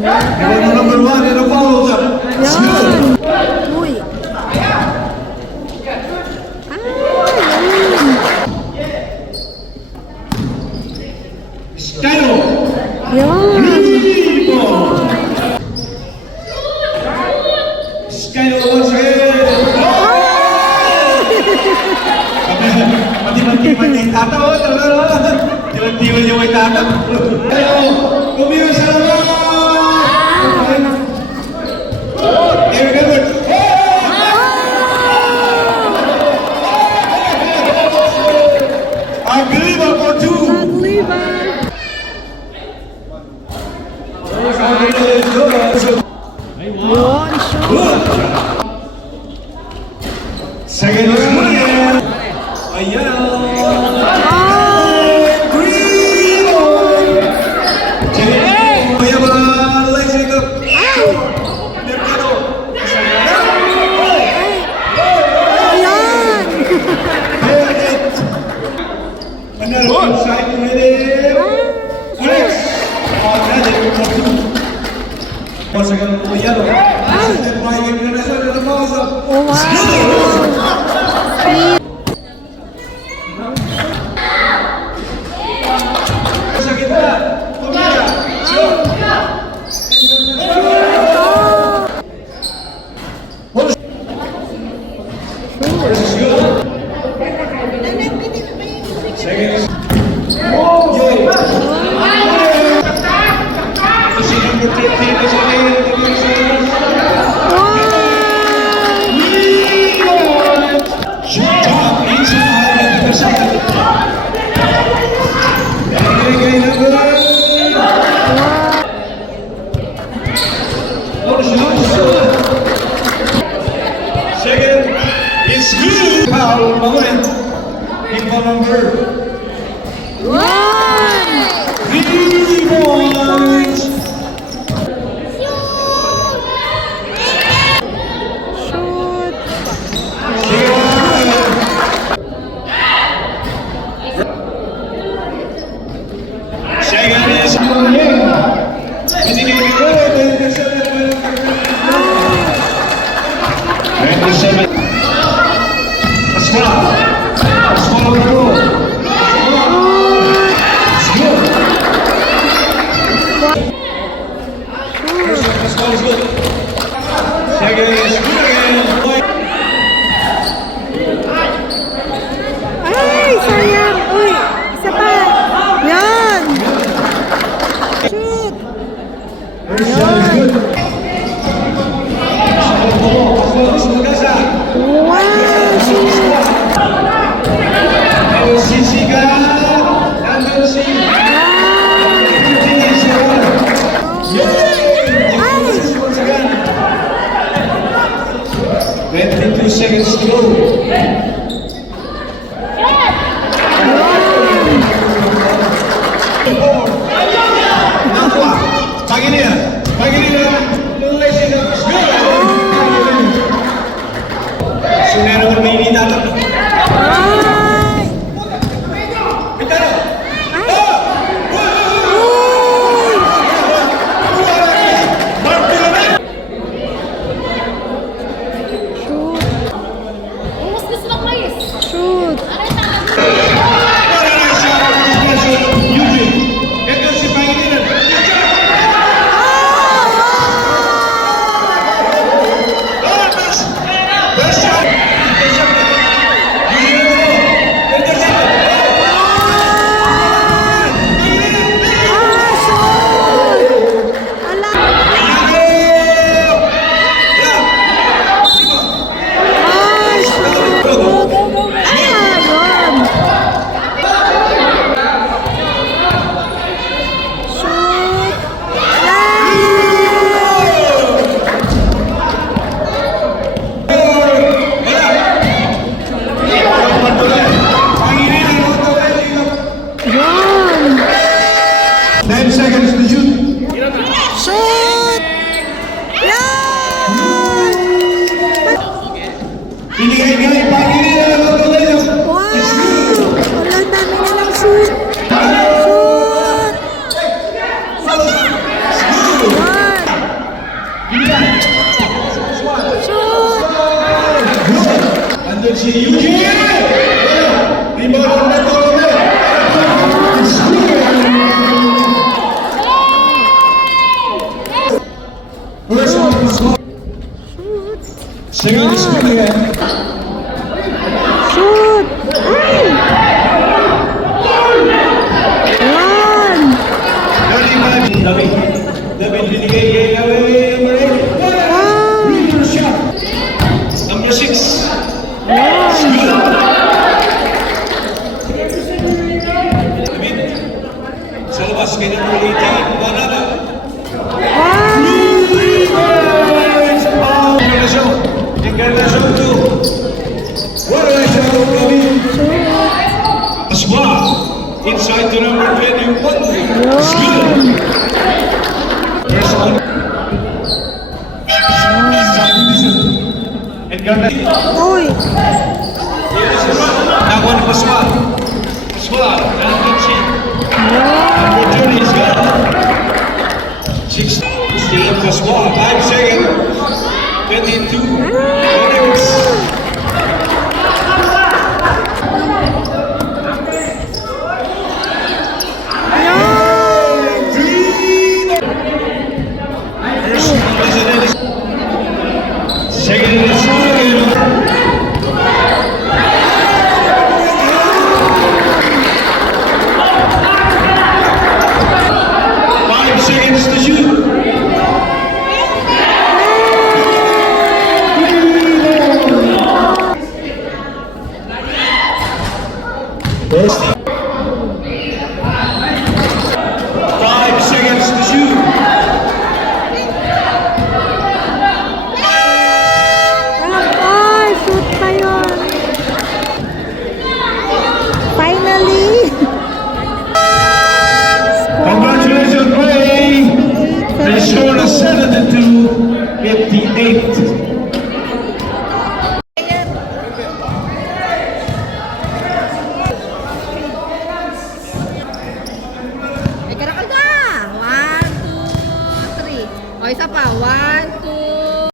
And then number 1 and the follows up. Yan. Uy. Skylo. Yan. Skylo once again. Mati-mati yung tataw. Tiwan-tiwan yung may tataw. Skylo, kumiwas sa naman. Unbelievable for 2. Yun, shoot. Second is Muriel. Ayan. Green on. Kuya ba, Lexi Cup. Mercado. Ayan. Another side to Muriel. Alex. Once again, Yellow. Assisted by International Deposit. Oh, wow. Sa kita, Tumira. This is good. Second is Yay. Si number 15 is on air. Shoot top inside the second. Second is good. Foul moment. Equal number 3 points. Shoot. Second is continuing good. 27. A small. Small goal. It's good. First one is good. Second is good again. Ay, sayang. Uy, isa pa. Yan. Shoot. First one is good. Wow, shoot. Sisiga. Nandun si. Once again. 22 seconds to go. Sunero ng may initatak. Ay. Pitaro! Shoot. Eugene. Ito si Pangilinan. si Eugene! Rebound from Neto Romero. First one is second is good again. Shoot! Ay! One! 35. David binigay kay number 8. Reader shot. Number 6. It's good. David. Sa labas kay number 18. Banana. Encarnación 2. What a nice shot from David. Aswa. Inside to number 21. It's good. First one. Subdivision. Encarnación. Uy! Nakuha ni Pascual. Pascual. Number 20 is good. 6. Still in Pascual. 5 seconds. 22. Onyx. First president is second is good. 5 seconds to shoot. First. 5 seconds to shoot. Ay! Shoot pa yun! Finally! Congratulations, Ray! They scored a 7-2, 58.